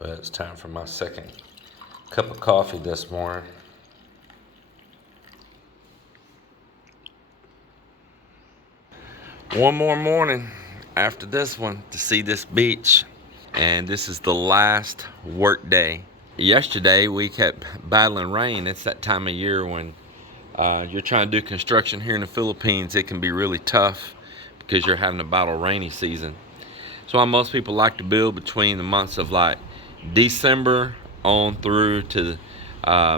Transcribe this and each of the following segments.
Well, it's time for my second cup of coffee this morning. One more morning after this one to see this beach. And this is the last work day. Yesterday we kept battling rain. It's that time of year when you're trying to do construction here in the Philippines. It can be really tough because you're having to battle rainy season. So most people like to build between the months of like December on through to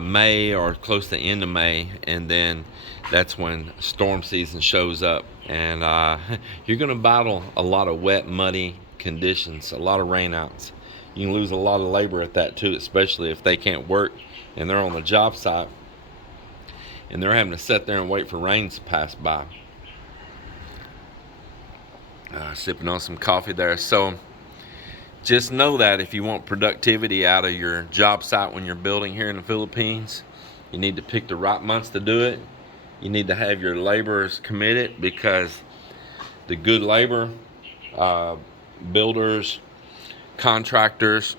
May or close to the end of May, and then that's when storm season shows up, and you're going to battle a lot of wet, muddy conditions, a lot of rainouts. You can lose a lot of labor at that too, especially if they can't work and they're on the job site and they're having to sit there and wait for rains to pass by. Sipping on some coffee there. So just know that if you want productivity out of your job site when you're building here in the Philippines, you need to pick the right months to do it. You need to have your laborers committed, because the good labor, builders, contractors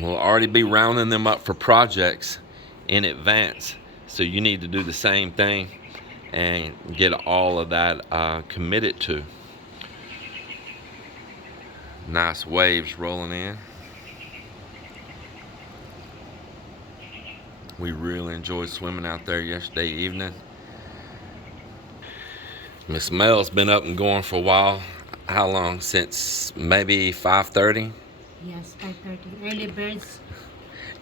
will already be rounding them up for projects in advance. So you need to do the same thing and get all of that committed to. Nice waves rolling in. We really enjoyed swimming out there yesterday evening. Miss Mel's been up and going for a while. How long? Since maybe 5:30? Yes, 5:30. Early birds.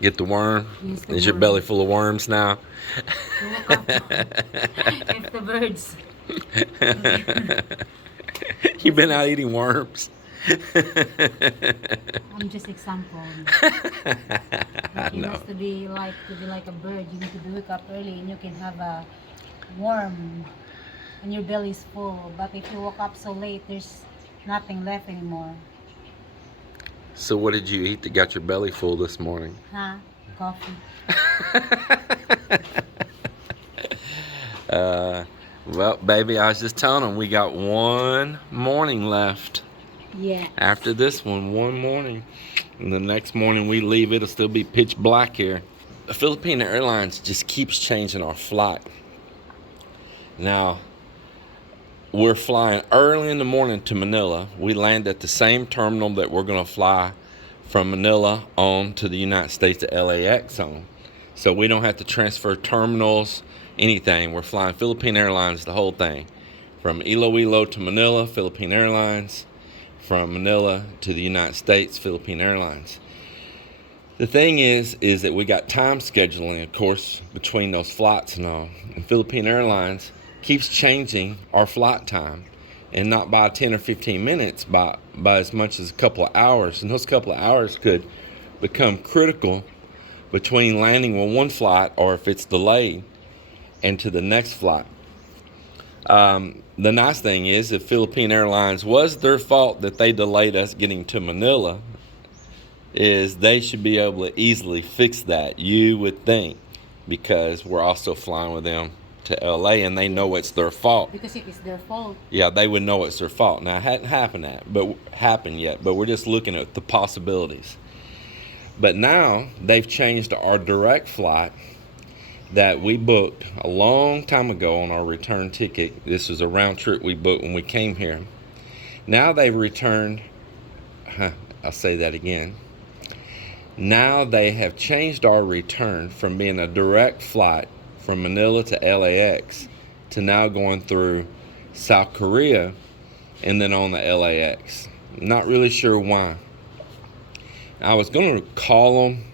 Get the worm? Yes, the Is your worm. belly full of worms now? Woke up. If the birds. You been out eating worms? I'm just example. I It know. has to be like a bird. You need to wake up early and you can have a worm and your belly is full. But if you woke up so late, there's nothing left anymore. So what did you eat that got your belly full this morning? Huh? Coffee. Well, baby, I was just telling them we got one morning left. Yeah. After this one morning. And the next morning we leave, it'll still be pitch black here. The Philippine Airlines just keeps changing our flight. Now, we're flying early in the morning to Manila. We land at the same terminal that we're going to fly from Manila on to the United States to LAX on. So we don't have to transfer terminals, anything. We're flying Philippine Airlines, the whole thing. From Iloilo to Manila, Philippine Airlines. From Manila to the United States, Philippine Airlines. The thing is that we got time scheduling, of course, between those flights and all. And Philippine Airlines keeps changing our flight time, and not by 10 or 15 minutes, by as much as a couple of hours. And those couple of hours could become critical between landing on one flight, or if it's delayed, and to the next flight. The nice thing is, if Philippine Airlines was their fault that they delayed us getting to Manila, is they should be able to easily fix that, you would think, because we're also flying with them to LA and they know it's their fault. Because if it's their fault. Yeah, they would know it's their fault. Now, it hadn't happened yet, but we're just looking at the possibilities. But now they've changed our direct flight that we booked a long time ago on our return ticket. This was a round trip we booked when we came here. Now they've returned, I'll say that again. Now they have changed our return from being a direct flight from Manila to LAX to now going through South Korea and then on the LAX. Not really sure why. I was going to call them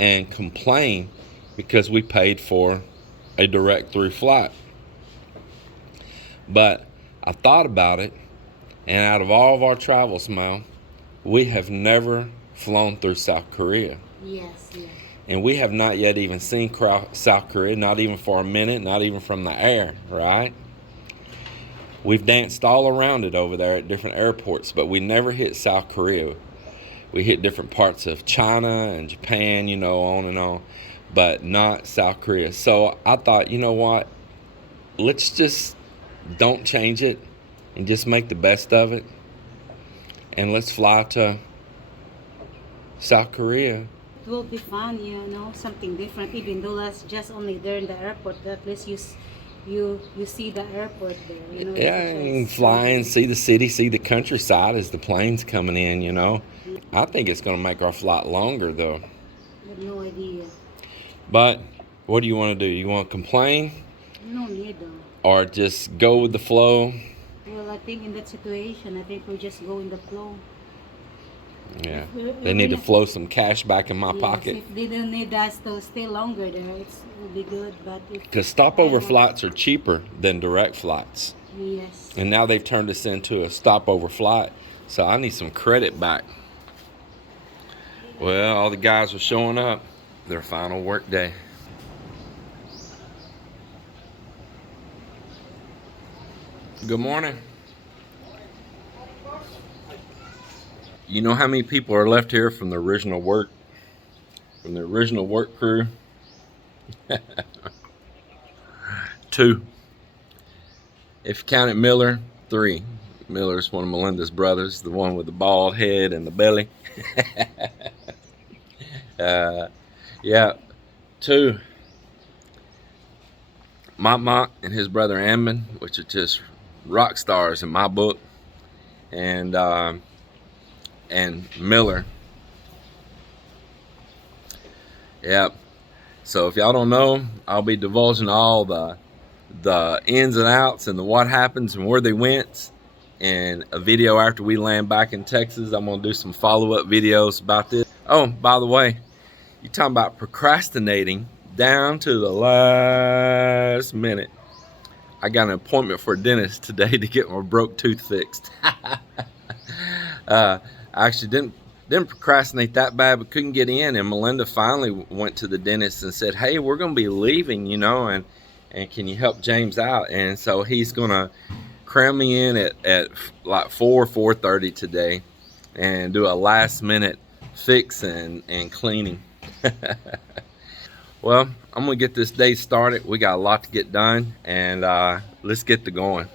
and complain because we paid for a direct through flight. But I thought about it, and out of all of our travels, Mal, we have never flown through South Korea. Yes, yes. And we have not yet even seen South Korea, not even for a minute, not even from the air, right? We've danced all around it over there at different airports, but we never hit South Korea. We hit different parts of China and Japan, on and on, but not South Korea. So I thought, you know what? Let's just don't change it and just make the best of it. And let's fly to South Korea. It will be fun, you know, something different. Even though that's just only there in the airport, but at least you see the airport there. You know, Yeah, it's and just fly and see the city, see the countryside as the plane's coming in, you know. I think it's going to make our flight longer, though. I have no idea. But what do you want to do? You want to complain No need though. or just go with the flow? Well, I think in that situation, I think we'll just go in the flow. Yeah, We're they need to gonna- flow some cash back in my Yes, pocket. if they don't need us to stay longer there, it will be good. But if Because I stopover don't- flights are cheaper than direct flights. Yes. And now they've turned this into a stopover flight. So I need some credit back. Well, all the guys are showing up. Their final work day. Good morning. You know how many people are left here from the original work crew? 2. If you counted Miller, 3. Miller's one of Melinda's brothers, the one with the bald head and the belly. Yeah, 2. Mont and his brother Ammon, which are just rock stars in my book, and Miller. Yep. So if y'all don't know, I'll be divulging all the ins and outs and the what happens and where they went in a video after we land back in Texas. I'm gonna do some follow-up videos about this. Oh, by the way, you talking about procrastinating down to the last minute. I got an appointment for a dentist today to get my broke tooth fixed. I actually didn't procrastinate that bad, but couldn't get in. And Melinda finally went to the dentist and said, "Hey, we're gonna be leaving, you know, and can you help James out?" And so he's gonna cram me in at like 4:30 today, and do a last minute fix and cleaning. Well, I'm gonna get this day started. We got a lot to get done, and let's get to going.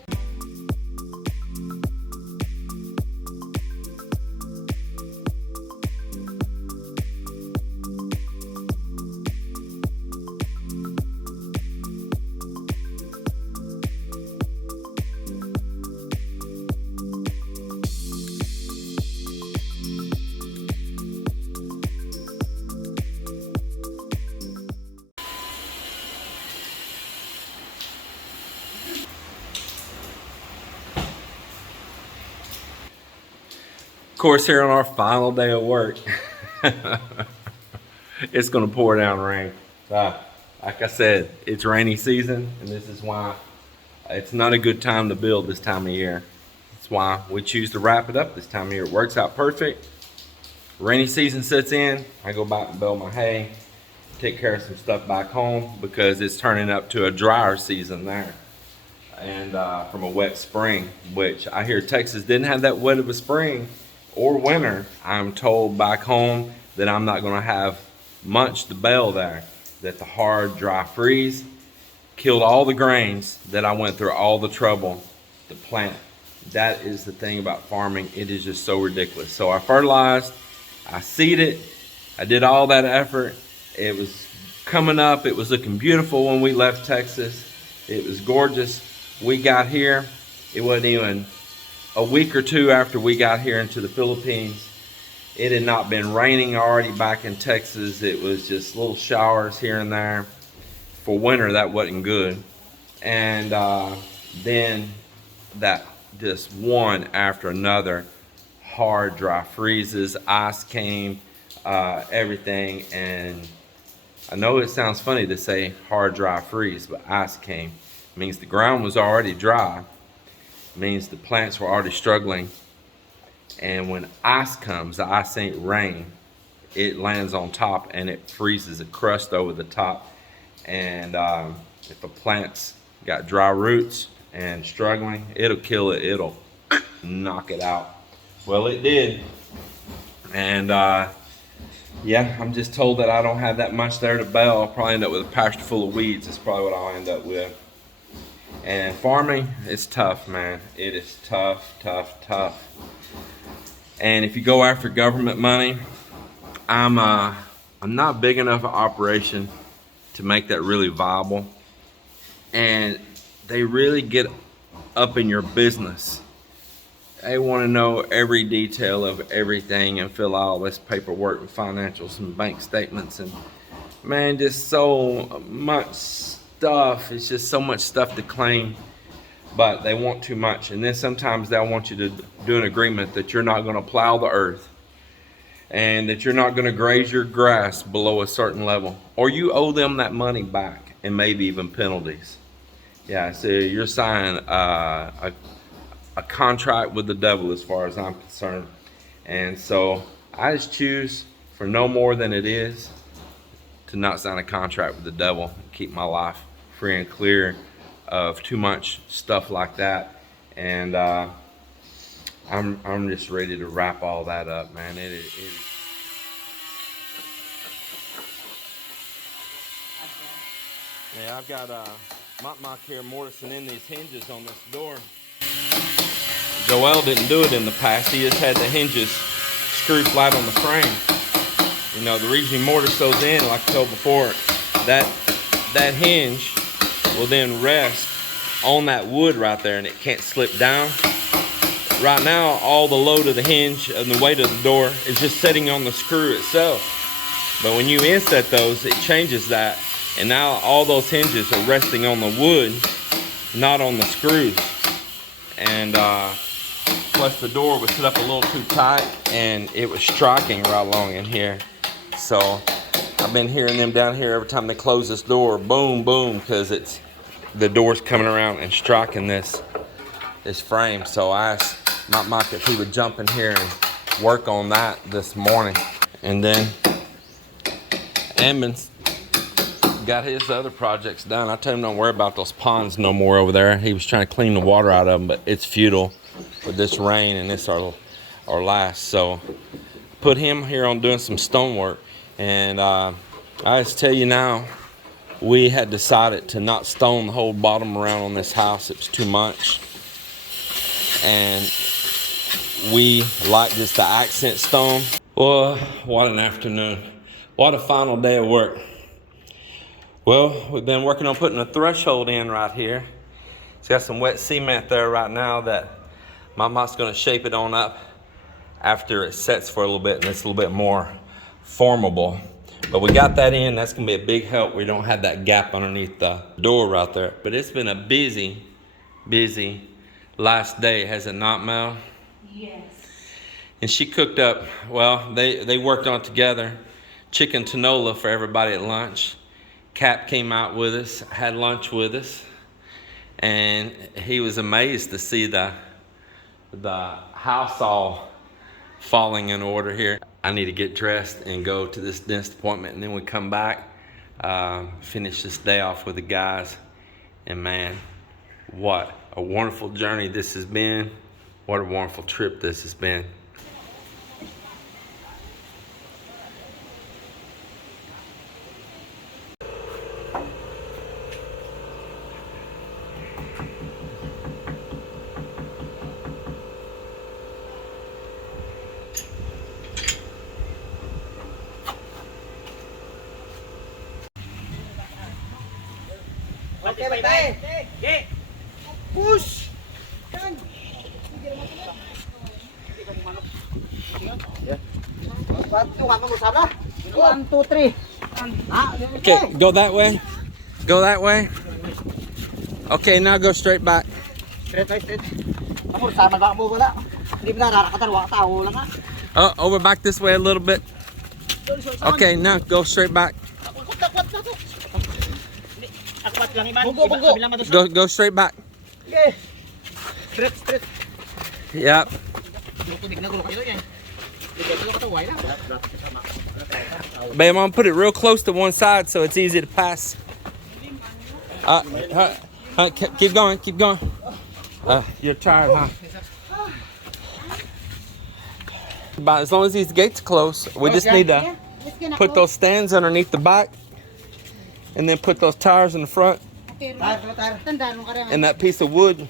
Of course, here on our final day of work, it's gonna pour down rain. Like I said, it's rainy season, and this is why it's not a good time to build this time of year. That's why we choose to wrap it up this time of year. It works out perfect. Rainy season sets in, I go back and bale my hay, take care of some stuff back home, because it's turning up to a drier season there. And from a wet spring, which I hear Texas didn't have that wet of a spring or winter. I'm told back home that I'm not gonna have much to bale there, that the hard dry freeze killed all the grains that I went through all the trouble to plant. That is the thing about farming. It is just so ridiculous. So I fertilized, I seeded, I did all that effort. It was coming up, it was looking beautiful when we left Texas. It was gorgeous. We got here, it wasn't even a week or 2 after we got here into the Philippines. It had not been raining already back in Texas. It was just little showers here and there. For winter, that wasn't good. And then that just one after another, hard dry freezes, ice came, everything. And I know it sounds funny to say hard dry freeze, but ice came. It means the ground was already dry. It means the plants were already struggling. And when ice comes, the ice ain't rain, it lands on top and it freezes a crust over the top. And if a plant's got dry roots and struggling, it'll kill it, it'll knock it out. Well, it did. And yeah, I'm just told that I don't have that much there to bale. I'll probably end up with a pasture full of weeds. That's probably what I'll end up with. And farming, it's tough, man. It is tough, tough, tough. And if you go after government money, I'm not big enough an operation to make that really viable, and they really get up in your business. They want to know every detail of everything and fill out all this paperwork and financials and bank statements, and man, just so much stuff. It's just so much stuff to claim, but they want too much. And then sometimes they'll want you to do an agreement that you're not going to plow the earth and that you're not going to graze your grass below a certain level, or you owe them that money back and maybe even penalties. Yeah, so you're signing a contract with the devil as far as I'm concerned. And so I just choose for no more than it is to not sign a contract with the devil and keep my life free and clear of too much stuff like that. And I'm just ready to wrap all that up, man. Yeah, I've got Mop here mortising in these hinges on this door. Joel didn't do it in the past. He just had the hinges screwed flat on the frame. You know, the reason you mortise those in, like I told before, that hinge will then rest on that wood right there and it can't slip down. Right now, all the load of the hinge and the weight of the door is just sitting on the screw itself. But when you inset those, it changes that. And now all those hinges are resting on the wood, not on the screws. And plus the door was set up a little too tight and it was striking right along in here. So I've been hearing them down here every time they close this door, boom, boom, because the door's coming around and striking this frame. So I asked Mike if he would jump in here and work on that this morning. And then Edmonds got his other projects done. I told him don't worry about those ponds no more over there. He was trying to clean the water out of them, but it's futile with this rain, and this our last. So put him here on doing some stonework. And I just tell you now, we had decided to not stone the whole bottom around on this house. It was too much. And we like just the accent stone. Well, what an afternoon. What a final day of work. Well, we've been working on putting a threshold in right here. It's got some wet cement there right now that my mom's gonna shape it on up after it sets for a little bit and it's a little bit more formable. But we got that in. That's gonna be a big help. We don't have that gap underneath the door right there. But it's been a busy last day, has it not, Mel? Yes. And she cooked up, well, they worked on it together, chicken tinola for everybody at lunch. Cap came out with us, had lunch with us, and he was amazed to see the house all falling in order here. I need to get dressed and go to this dentist appointment, and then we come back, finish this day off with the guys. And man, what a wonderful journey this has been. What a wonderful trip this has been. Okay, Panay. Okay. Push. Yan. One, two, three. Okay, go that way. Go that way. Okay, now go straight back. Straight. Amor, sama ba mo wala? Hindi ba narakatan wa tao lang ha? Over back this way a little bit. Okay, now go straight back. Go straight back. Okay. Straight. Yep. Babe, I'm gonna put it real close to one side so it's easy to pass. Keep going. You're tired, huh? But as long as these gates close, we just need to put those stands underneath the back and then put those tires in the front and that piece of wood.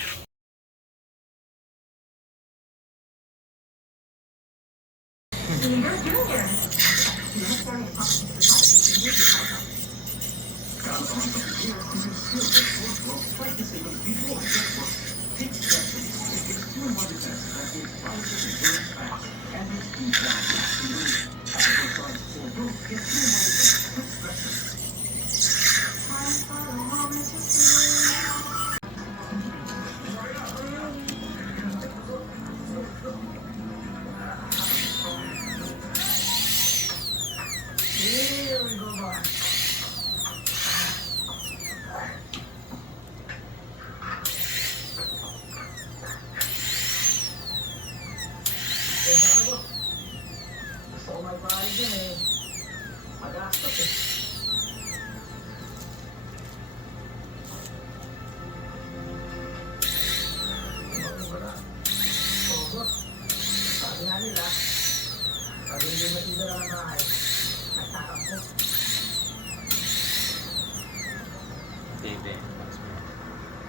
Baby,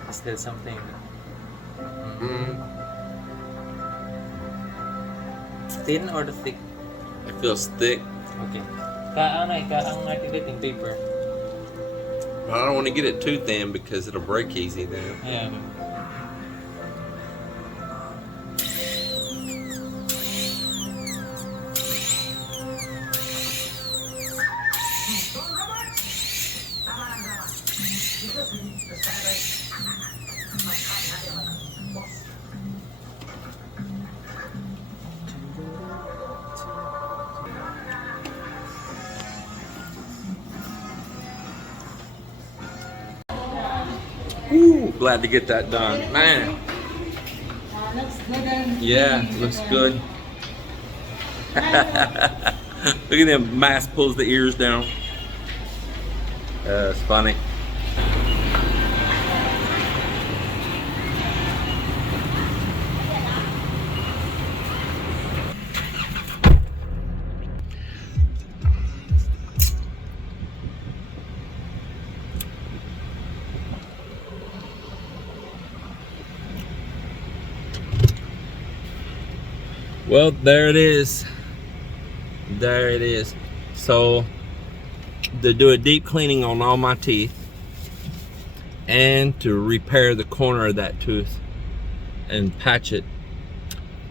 is there something? Thin or the thick? It feels thick. Okay. Ang activating paper. But I don't want to get it too thin because it'll break easy then. Ayan. Ooh, glad to get that done. Man, Looks good. And yeah, looks good. Look at them, mask pulls the ears down. It's funny. Well, there it is. There it is. So, to do a deep cleaning on all my teeth and to repair the corner of that tooth and patch it,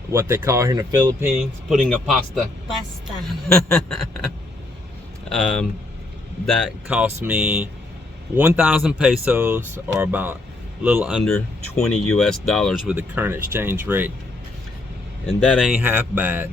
what they call here in the Philippines, putting a pasta. pasta. That cost me 1,000 pesos, or about a little under 20 US dollars with the current exchange rate. And that ain't half bad.